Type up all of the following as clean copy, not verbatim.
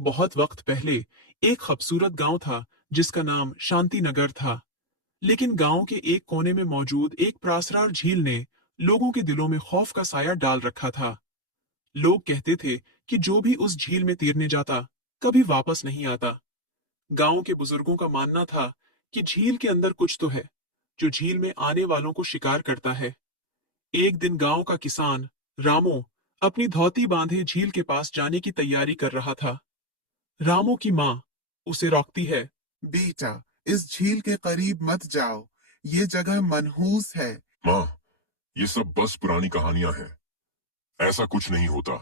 बहुत वक्त पहले एक खूबसूरत गांव था जिसका नाम शांति नगर था। लेकिन गांव के एक कोने में मौजूद एक प्रासरार झील ने लोगों के दिलों में खौफ का साया डाल रखा था। लोग कहते थे कि जो भी उस झील में तैरने जाता कभी वापस नहीं आता। गांव के बुजुर्गों का मानना था कि झील के अंदर कुछ तो है जो झील में आने वालों को शिकार करता है। एक दिन गांव का किसान रामू अपनी धोती बांधे झील के पास जाने की तैयारी कर रहा था। रामू की माँ उसे रोकती है। बेटा, इस झील के करीब मत जाओ। ये जगह मनहूस है। माँ, ये सब बस पुरानी कहानियां हैं। ऐसा कुछ नहीं होता।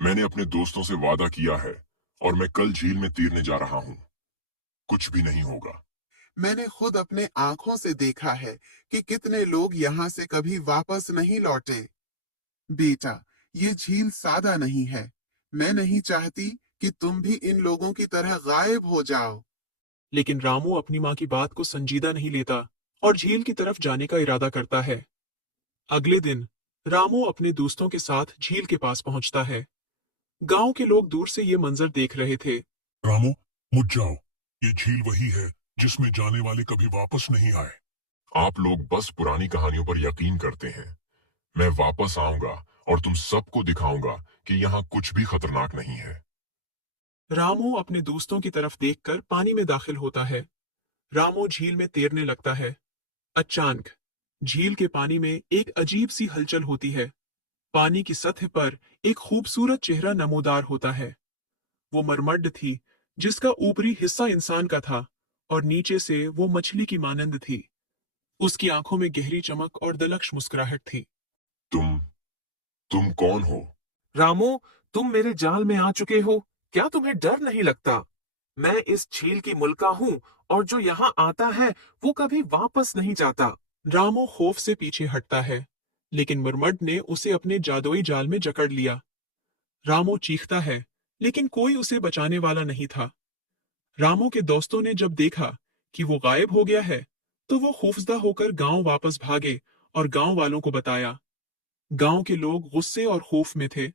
मैंने अपने दोस्तों से वादा किया है और मैं कल झील में तैरने जा रहा हूँ। कुछ भी नहीं होगा। मैंने खुद अपने आंखों से देखा है कि कितने लोग यहाँ से कभी वापस नहीं लौटे। बेटा, ये झील सादा नहीं है। मैं नहीं चाहती कि तुम भी इन लोगों की तरह गायब हो जाओ। लेकिन रामू अपनी माँ की बात को संजीदा नहीं लेता और झील की तरफ जाने का इरादा करता है। अगले दिन रामू अपने दोस्तों के साथ झील के पास पहुंचता है। गांव के लोग दूर से ये मंजर देख रहे थे। रामू, मुझ जाओ। ये झील वही है जिसमें जाने वाले कभी वापस नहीं आए। आप लोग बस पुरानी कहानियों पर यकीन करते हैं। मैं वापस आऊंगा और तुम सबको दिखाऊंगा कि यहाँ कुछ भी खतरनाक नहीं है। रामू अपने दोस्तों की तरफ देखकर पानी में दाखिल होता है। रामू झील में तैरने लगता है। अचानक झील के पानी में एक अजीब सी हलचल होती है। पानी की सतह पर एक खूबसूरत चेहरा नमूदार होता है। वो मरमड्ड थी जिसका ऊपरी हिस्सा इंसान का था और नीचे से वो मछली की मानंद थी। उसकी आंखों में गहरी चमक और दिलकश मुस्कुराहट थी। तुम तुम कौन हो? रामू, तुम मेरे जाल में आ चुके हो। क्या तुम्हें डर नहीं लगता? मैं इस झील की मुल्का हूँ और जो यहाँ आता है वो कभी वापस नहीं जाता। रामू खौफ से पीछे हटता है, लेकिन मरमड ने उसे अपने जादुई जाल में जकड़ लिया। रामू चीखता है, लेकिन कोई उसे बचाने वाला नहीं था। रामू के दोस्तों ने जब देखा कि वो गायब हो गया है, तो वो खौफजदा होकर गांव वापस भागे और गांव वालों को बताया। गांव के लोग गुस्से और खौफ में थे।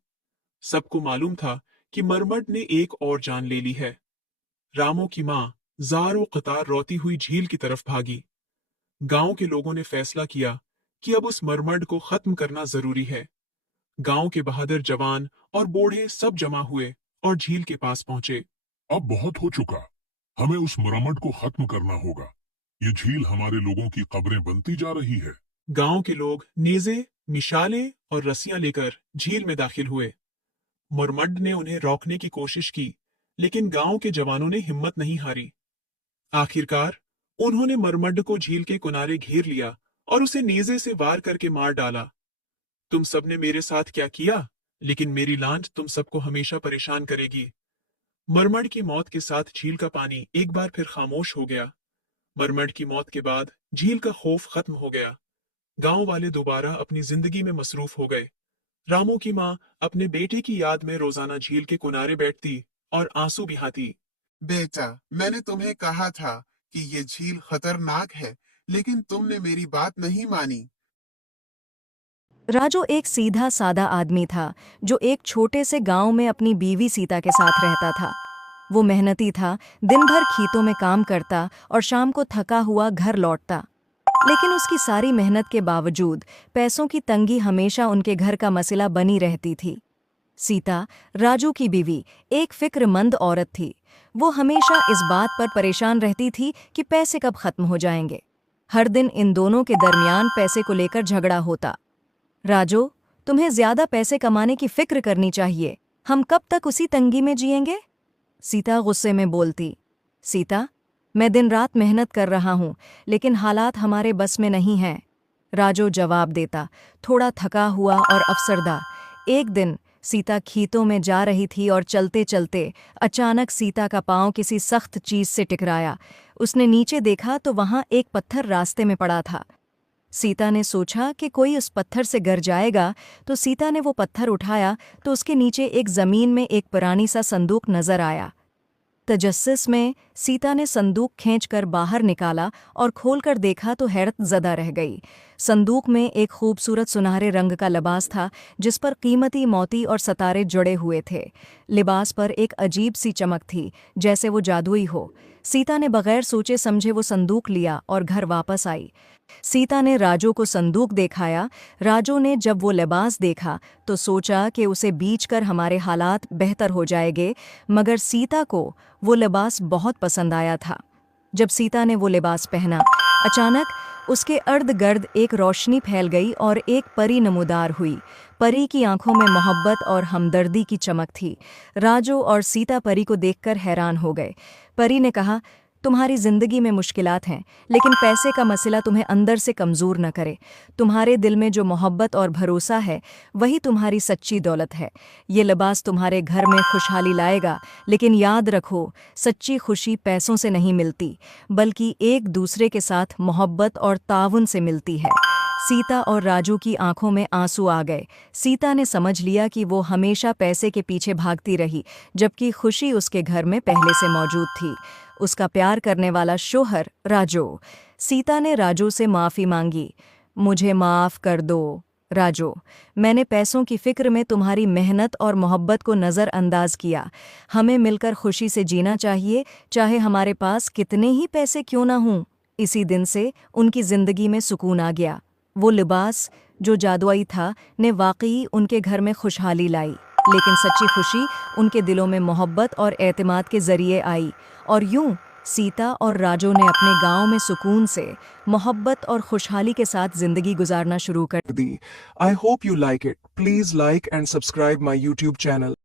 सबको मालूम था कि मरमड ने एक और जान ले ली है। रामू की मां जारो कतार रोती हुई झील की तरफ भागी। गांव के लोगों ने फैसला किया कि अब उस मरमड को खत्म करना जरूरी है। गांव के बहादुर जवान और बूढ़े सब जमा हुए और झील के पास पहुंचे। अब बहुत हो चुका। हमें उस मरम्मत को खत्म करना होगा। ये झील हमारे लोगों की कब्रें बनती जा रही है। गांव के लोग नेज़े, मिशाले और रस्सियां लेकर झील में दाखिल हुए। मुरमड ने उन्हें रोकने की कोशिश की, लेकिन गांव के जवानों ने हिम्मत नहीं हारी। आखिरकार उन्होंने मरमड को झील के किनारे घेर लिया और उसे नेज़े से वार करके मार डाला। तुम सबने मेरे साथ क्या किया, लेकिन मेरी लांत तुम सबको हमेशा परेशान करेगी। मरमड की मौत के साथ झील का पानी एक बार फिर खामोश हो गया। मरमड की मौत के बाद झील का खौफ खत्म हो गया। गांव वाले दोबारा अपनी जिंदगी में मसरूफ हो गए। रामू की माँ अपने बेटे की याद में रोजाना झील के किनारे बैठती और आंसू बहाती। बेटा, मैंने तुम्हें कहा था कि ये झील खतरनाक है, लेकिन तुमने मेरी बात नहीं मानी। राजू एक सीधा सादा आदमी था जो एक छोटे से गांव में अपनी बीवी सीता के साथ रहता था। वो मेहनती था, दिन भर खेतों में काम करता और शाम को थका हुआ घर लौटता। लेकिन उसकी सारी मेहनत के बावजूद पैसों की तंगी हमेशा उनके घर का मसला बनी रहती थी। सीता, राजू की बीवी, एक फिक्रमंद औरत थी। वो हमेशा इस बात पर परेशान रहती थी कि पैसे कब खत्म हो जाएंगे। हर दिन इन दोनों के दरमियान पैसे को लेकर झगड़ा होता। राजू, तुम्हें ज्यादा पैसे कमाने की फिक्र करनी चाहिए। हम कब तक उसी तंगी में जिएंगे? सीता गुस्से में बोलती। सीता, मैं दिन रात मेहनत कर रहा हूँ, लेकिन हालात हमारे बस में नहीं हैं। राजू जवाब देता, थोड़ा थका हुआ और अफसरदा। एक दिन सीता खेतों में जा रही थी और चलते चलते अचानक सीता का पांव किसी सख्त चीज से टकराया। उसने नीचे देखा तो वहां एक पत्थर रास्ते में पड़ा था। सीता ने सोचा कि कोई उस पत्थर से गिर जाएगा, तो सीता ने वो पत्थर उठाया तो उसके नीचे एक जमीन में एक पुरानी सा संदूक नजर आया। तजस्सुस में सीता ने संदूक खींचकर बाहर निकाला और खोलकर देखा तो हैरत ज़दा रह गई। संदूक में एक खूबसूरत सुनहरे रंग का लिबास था जिस पर कीमती मोती और सितारे जुड़े हुए थे। लिबास पर एक अजीब सी चमक थी, जैसे वो जादुई हो। सीता ने बगैर सोचे समझे वो संदूक लिया और घर वापस आई। सीता ने राजू को संदूक दिखाया। राजू ने जब वो लिबास देखा तो सोचा कि उसे बेचकर हमारे हालात बेहतर हो जाएंगे, मगर सीता को वो लिबास बहुत पसंद आया था। जब सीता ने वो लिबास पहना, अचानक उसके अर्द गर्द एक रोशनी फैल गई और एक परी नमूदार हुई। परी की आंखों में मोहब्बत और हमदर्दी की चमक थी। राजू और सीता परी को देखकर हैरान हो गए। परी ने कहा, तुम्हारी जिंदगी में मुश्किलात हैं, लेकिन पैसे का मसला तुम्हें अंदर से कमज़ोर न करे। तुम्हारे दिल में जो मोहब्बत और भरोसा है वही तुम्हारी सच्ची दौलत है। ये लिबास तुम्हारे घर में खुशहाली लाएगा, लेकिन याद रखो, सच्ची खुशी पैसों से नहीं मिलती, बल्कि एक दूसरे के साथ मोहब्बत और ताउन से मिलती है। सीता और राजू की आंखों में आंसू आ गए। सीता ने समझ लिया कि वो हमेशा पैसे के पीछे भागती रही, जबकि खुशी उसके घर में पहले से मौजूद थी। उसका प्यार करने वाला शोहर राजू। सीता ने राजू से माफ़ी मांगी। मुझे माफ़ कर दो राजू, मैंने पैसों की फिक्र में तुम्हारी मेहनत और मोहब्बत को नज़रअंदाज किया। हमें मिलकर खुशी से जीना चाहिए, चाहे हमारे पास कितने ही पैसे क्यों ना हों। इसी दिन से उनकी ज़िंदगी में सुकून आ गया। वो लिबास जो जादुई था ने वाकई उनके घर में खुशहाली लाई, लेकिन सच्ची खुशी उनके दिलों में मोहब्बत और एतमाद के ज़रिए आई। और यूं सीता और राजू ने अपने गांव में सुकून से, मोहब्बत और खुशहाली के साथ ज़िंदगी गुजारना शुरू कर दी। I hope you like it. Please like and subscribe my YouTube channel.